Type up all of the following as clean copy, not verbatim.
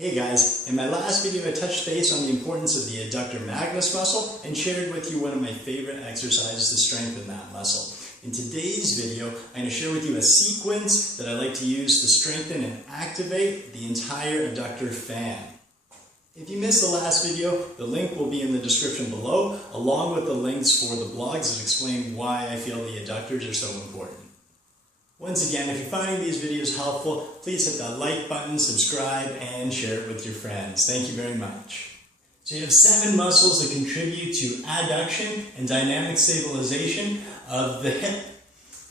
Hey guys, in my last video I touched base on the importance of the adductor magnus muscle and shared with you one of my favorite exercises to strengthen that muscle. In today's video, I'm going to share with you a sequence that I like to use to strengthen and activate the entire adductor fan. If you missed the last video, the link will be in the description below, along with the links for the blogs that explain why I feel the adductors are so important. Once again, if you're finding these videos helpful, please hit that like button, subscribe, and share it with your friends. Thank you very much. So you have 7 muscles that contribute to adduction and dynamic stabilization of the hip.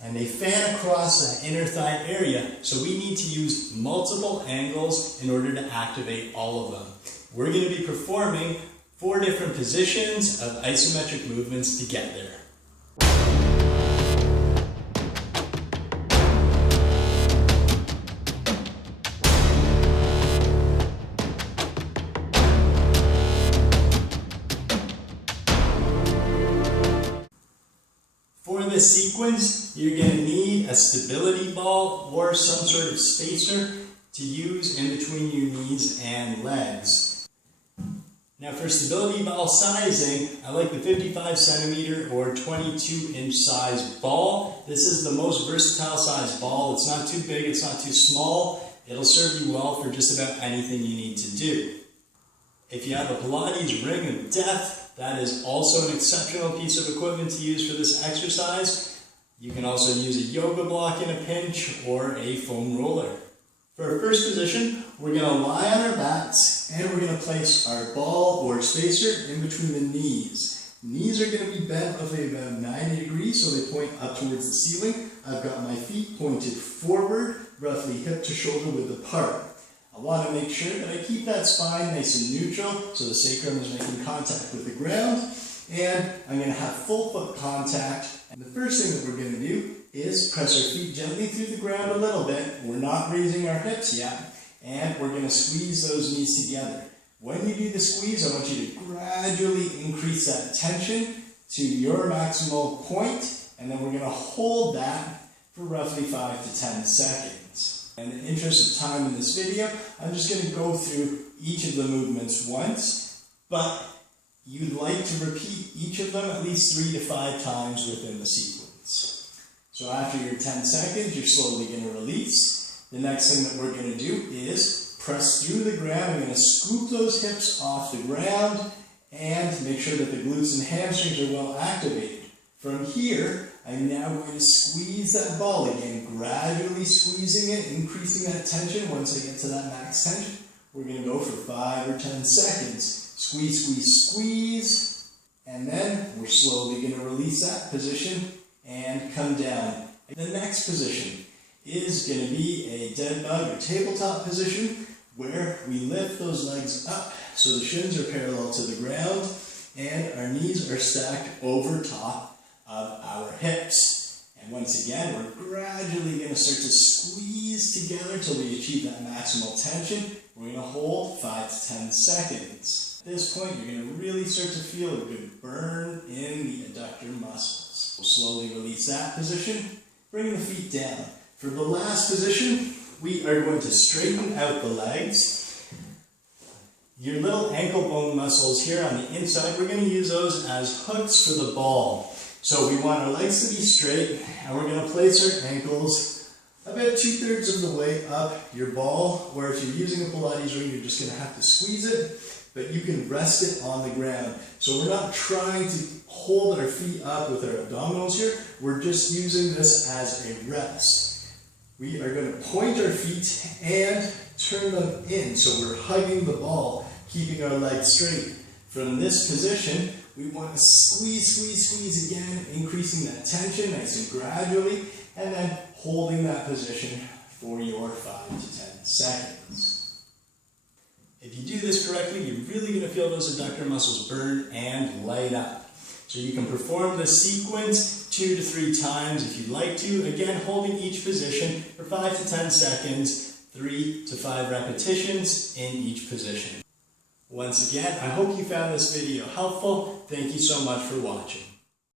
And they fan across that inner thigh area, so we need to use multiple angles in order to activate all of them. We're going to be performing 4 different positions of isometric movements to get there. For this sequence, you're going to need a stability ball or some sort of spacer to use in between your knees and legs. Now for stability ball sizing, I like the 55 centimeter or 22 inch size ball. This is the most versatile size ball. It's not too big, it's not too small. It'll serve you well for just about anything you need to do. If you have a Pilates ring of death, that is also an exceptional piece of equipment to use for this exercise. You can also use a yoga block in a pinch or a foam roller. For our first position, we're going to lie on our backs and we're going to place our ball or spacer in between the knees. Knees are going to be bent roughly about 90 degrees, so they point up towards the ceiling. I've got my feet pointed forward, roughly hip to shoulder width apart. I want to make sure that I keep that spine nice and neutral so the sacrum is making contact with the ground, and I'm going to have full foot contact. And the first thing that we're going to do is press our feet gently through the ground a little bit. We're not raising our hips yet, and we're going to squeeze those knees together. When you do the squeeze, I want you to gradually increase that tension to your maximal point, and then we're going to hold that for roughly 5 to 10 seconds. In the interest of time in this video, I'm just going to go through each of the movements once, but you'd like to repeat each of them at least 3 to 5 times within the sequence. So after your 10 seconds, you're slowly going to release. The next thing that we're going to do is press through the ground. I'm going to scoop those hips off the ground and make sure that the glutes and hamstrings are well activated. From here, I'm now going to squeeze that ball again, gradually squeezing it, increasing that tension. Once I get to that max tension, we're going to go for 5 or 10 seconds. Squeeze, squeeze, squeeze, and then we're slowly going to release that position and come down. The next position is going to be a dead bug or tabletop position where we lift those legs up so the shins are parallel to the ground and our knees are stacked over top of our hips. And once again, we're gradually going to start to squeeze together until we achieve that maximal tension. We're going to hold 5 to 10 seconds. At this point, you're going to really start to feel a good burn in the adductor muscles. We'll slowly release that position, bring the feet down. For the last position, we are going to straighten out the legs. Your little ankle bone muscles here on the inside, we're going to use those as hooks for the ball. So we want our legs to be straight, and we're going to place our ankles about 2/3 of the way up your ball, where if you're using a Pilates ring, you're just going to have to squeeze it, but you can rest it on the ground. So we're not trying to hold our feet up with our abdominals here, we're just using this as a rest. We are going to point our feet and turn them in, so we're hugging the ball, keeping our legs straight. From this position, we want to squeeze, squeeze, squeeze again, increasing that tension nice and gradually, and then holding that position for your 5 to 10 seconds. If you do this correctly, you're really going to feel those adductor muscles burn and light up. So you can perform this sequence 2 to 3 times if you'd like to, again holding each position for 5 to 10 seconds, 3 to 5 repetitions in each position. Once again, I hope you found this video helpful. Thank you so much for watching.